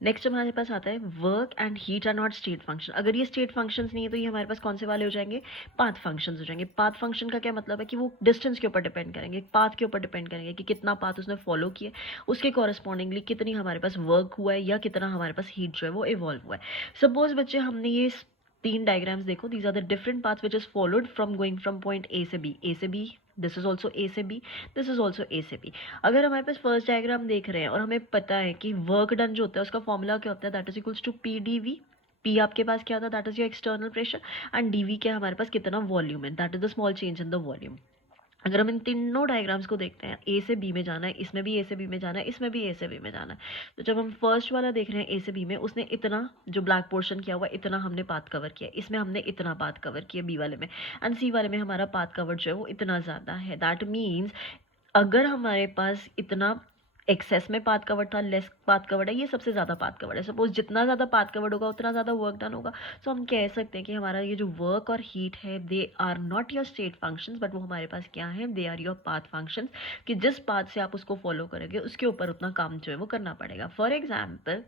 Next हमारे पास आता है work and heat are not state function. अगर ये स्टेट फंक्शंस नहीं है तो ये हमारे पास कौन से वाले हो जाएंगे, पाथ फंक्शंस हो जाएंगे। पाथ फंक्शन का क्या मतलब है कि वो डिस्टेंस के ऊपर डिपेंड करेंगे, पाथ के ऊपर डिपेंड करेंगे कि कितना पाथ उसने फॉलो किया, उसके कॉरस्पॉन्डिंगली कितनी हमारे पास वर्क हुआ है या कितना हमारे पास हीट जो है वो इवॉल्व हुआ है। सपोज बच्चे हमने ये तीन डायग्राम्स देखो, these are the different path which is followed from going from point A से बी, ए से B, this is also A से B, this is also A से बी। अगर हमारे पास फर्स्ट डायग्राम देख रहे हैं और हमें पता है कि वर्क डन जो होता है उसका फॉर्मूला क्या होता है, that is equals to P D V. P आपके पास क्या था, that is your external pressure, and D V क्या हमारे पास कितना वॉल्यूम है, that is the small change in the volume. अगर हम इन तीनों डायग्राम्स को देखते हैं, ए से बी में जाना है, इसमें भी ए से बी में जाना है, इसमें भी ए से बी में जाना है, तो जब हम फर्स्ट वाला देख रहे हैं ए से बी में, उसने इतना जो ब्लैक पोर्शन किया हुआ इतना हमने पाथ कवर किया, इसमें हमने इतना पाथ कवर किया बी वाले में, एंड सी वाले में हमारा पाथ कवर जो है वो इतना ज़्यादा है। दैट मीन्स अगर हमारे पास इतना एक्सेस में पाथ कवर्ड था, लेस पाथ कवर्ड है, ये सबसे ज़्यादा पाथ कवर्ड है। सपोज जितना ज़्यादा पाथ कवर्ड होगा उतना ज़्यादा वर्क डन होगा। सो हम कह सकते हैं कि हमारा ये जो वर्क और हीट है, they are not your state functions, but वो हमारे पास क्या है, they are your path functions, कि जिस पाथ से आप उसको फॉलो करोगे उसके ऊपर उतना काम जो है वो करना पड़ेगा। फॉर एग्जाम्पल,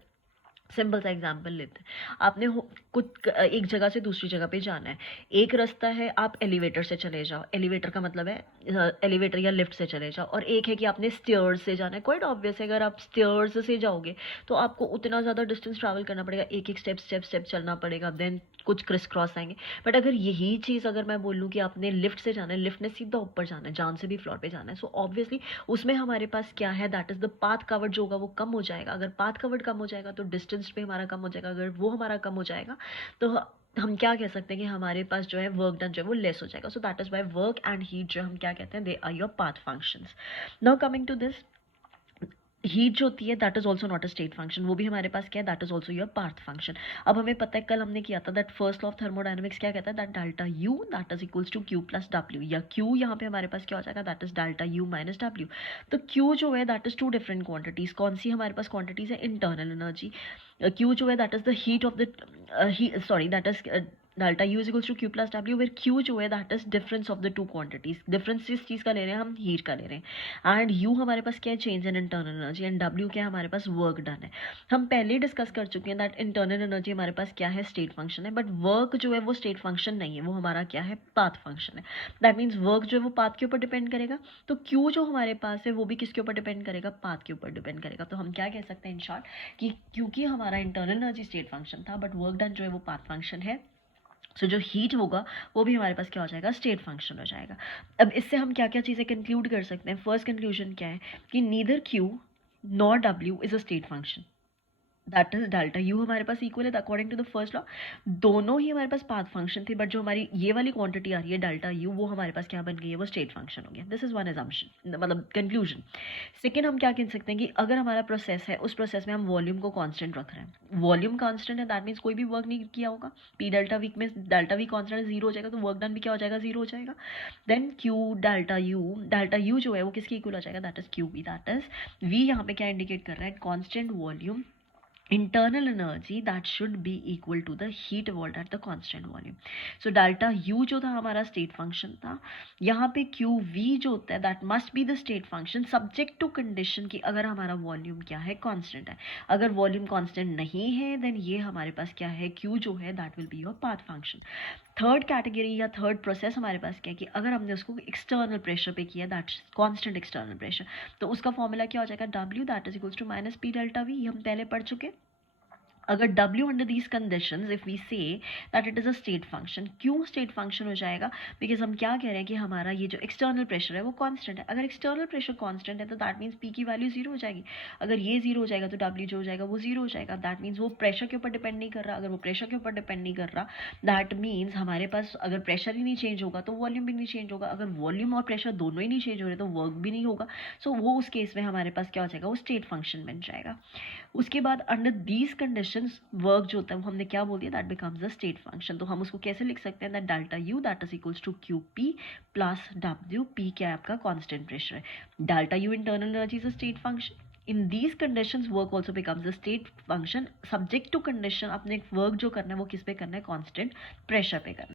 सिंपल सा एग्जाम्पल लेते हैं, आपने कुछ एक जगह से दूसरी जगह पे जाना है। एक रास्ता है आप एलिवेटर से चले जाओ, एलिवेटर का मतलब है एलिवेटर या लिफ्ट से चले जाओ, और एक है कि आपने स्टेयर्स से जाना है। क्वाइट ऑब्वियस है, अगर आप स्टेयर्स से जाओगे तो आपको उतना ज़्यादा डिस्टेंस ट्रैवल करना पड़ेगा, एक एक स्टेप चलना पड़ेगा, देन कुछ क्रिस क्रॉस आएंगे। बट अगर यही चीज़ अगर मैं बोलूँ कि आपने लिफ्ट से जाना है, लिफ्ट ने सीधा ऊपर जाना है, जहाँ से भी फ्लोर पे जाना है, सो ऑब्वियसली उसमें हमारे पास क्या है, that is the path covered जो होगा वो कम हो जाएगा। अगर पाथ कवर्ड कम हो जाएगा तो डिस्टेंस पे हमारा कम हो जाएगा, अगर वो हमारा कम हो जाएगा तो हम क्या कह सकते हैं कि हमारे पास जो है वर्क डन जो है वो लेस हो जाएगा। So that is why work and heat जो हम क्या कहते हैं, they are your path functions. Now coming to this, heat जो होती है that is also not a state function, वो भी हमारे पास क्या है, that is also your path function. अब हमें पता है, कल हमने किया था that first law of thermodynamics क्या कहता है, that delta U that is equals to Q plus W, या क्यू यहाँ पे हमारे पास क्या हो जाएगा, that is delta U minus W. तो क्यू जो है that is two different quantities, कौन सी हमारे पास क्वांटिटीज है, इंटरनल एनर्जी। क्यू जो है that is the heat of the sorry that is delta U is equals to Q plus W, where Q जो है that is difference of the two quantities. Difference किस चीज़ का ले रहे हैं, हम हीट का ले रहे हैं, एंड यू हमारे पास क्या है, change in internal energy, and W क्या है हमारे पास, वर्क डन है। हम पहले डिस्कस कर चुके हैं दैट इंटरनल एनर्जी हमारे पास क्या है, स्टेट फंक्शन है, बट वर्क जो है वो स्टेट फंक्शन नहीं है, वो हमारा क्या है, पाथ फंक्शन है। दैट मीन्स वर्क जो है वो पाथ के ऊपर डिपेंड करेगा, तो क्यू जो हमारे पास है वो भी किसके ऊपर डिपेंड करेगा, पाथ के ऊपर डिपेंड करेगा। तो हम क्या कह सकते हैं इन शॉर्ट, कि क्योंकि हमारा इंटरनल एनर्जी स्टेट फंक्शन था बट वर्क डन जो है वो पाथ फंक्शन है, सो जो हीट होगा वो भी हमारे पास क्या हो जाएगा, स्टेट फंक्शन हो जाएगा। अब इससे हम क्या क्या चीज़ें कंक्लूड कर सकते हैं, फर्स्ट कंक्लूजन क्या है कि neither Q nor W is a state function, that is delta U हमारे पास इक्वल है according to the first law. दोनों ही हमारे पास पाथ फंक्शन थे, बट जो हमारी ये वाली क्वांटिटी आ रही है डेल्टा यू, वो हमारे पास क्या बन गई है, वो स्टेट फंक्शन हो गया। दिस इज वन एजम्पशन, मतलब कंक्लूजन। सेकेंड, हम क्या कह सकते हैं कि अगर हमारा प्रोसेस है, उस प्रोसेस में हम वॉल्यूम को कांस्टेंट रख रहे हैं, वॉल्यूम कांस्टेंट है, दैट मीन्स कोई भी वर्क नहीं किया होगा, पी डेल्टा वीक में डेल्टा वी कांस्टेंट जीरो हो जाएगा, तो वर्क डन भी क्या हो जाएगा, जीरो हो जाएगा। देन क्यू डेल्टा यू जो है वो किसके इक्वल हो जाएगा, that is Q V, that is V यहाँ पे क्या इंडिकेट कर रहा है, constant volume, internal energy that should be equal to the heat evolved at the constant volume. So delta U जो था हमारा state function था, यहाँ पे QV जो होता है that must be the state function subject to condition कि अगर हमारा volume क्या है, constant है। अगर volume constant नहीं है then ये हमारे पास क्या है, Q जो है that will be your path function। Third category या थर्ड प्रोसेस हमारे पास क्या है कि अगर हमने उसको एक्सटर्नल प्रेशर पे किया, दैट कांस्टेंट एक्सटर्नल प्रेशर, तो उसका फॉर्मूला क्या हो जाएगा, W that is equals to minus P delta V, हम पहले पढ़ चुके। अगर W under these conditions if we say that it is a state function, क्यों state function हो जाएगा, बिकॉज हम क्या कह रहे हैं कि हमारा ये जो एक्सटर्नल प्रेशर है वो कांस्टेंट है। अगर एक्सटर्नल प्रेशर कांस्टेंट है तो दैट मीन्स P की वैल्यू जीरो हो जाएगी, अगर ये जीरो हो जाएगा तो W जो हो जाएगा वो जीरो हो जाएगा। दैट मीन्स वो प्रेशर के ऊपर डिपेंड नहीं कर रहा, अगर वो प्रेशर के ऊपर डिपेंड नहीं कर रहा दैट मीन्स हमारे पास अगर प्रेशर ही नहीं चेंज होगा तो वॉल्यूम भी नहीं चेंज होगा, अगर वॉल्यूम और प्रेशर दोनों ही नहीं चेंज हो रहे तो वर्क भी नहीं होगा। सो वो उस केस में हमारे पास क्या हो जाएगा, वो स्टेट फंक्शन बन जाएगा। उसके बाद अंडर दीज कंडीशंस वर्क जो होता है वो हमने क्या बोल दिया, that becomes a state function. तो हम उसको कैसे लिख सकते हैं, that delta U that is equals to Q P plus W, P क्या है आपका कांस्टेंट प्रेशर है, delta U internal energy is a state function. In these conditions work also becomes a state function subject to condition, अपने work जो करना है वो किस पे करना है, कांस्टेंट प्रेशर पे करना है।